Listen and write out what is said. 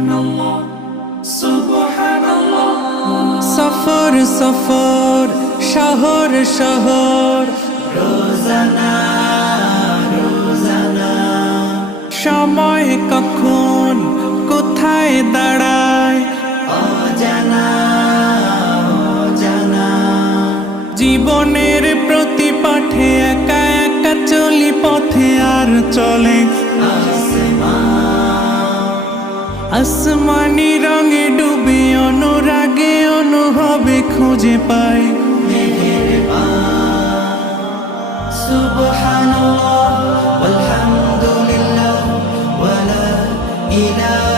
সুবহানাল্লাহ সুবহানাল্লাহ। সফর সফর শহর শহর রোজানা রোজানা সময় কখন কোথায় দাঁড়ায় অজানা অজানা। জীবনের প্রতি পাঠে একা একা চলি পথে আর চলে আসমানি রঙে ডুবে অনুরাগে অনুভবে খুঁজে পাই সুবহানাল্লাহ ওয়ালহামদুলিল্লাহ ওয়ালা ইলাহা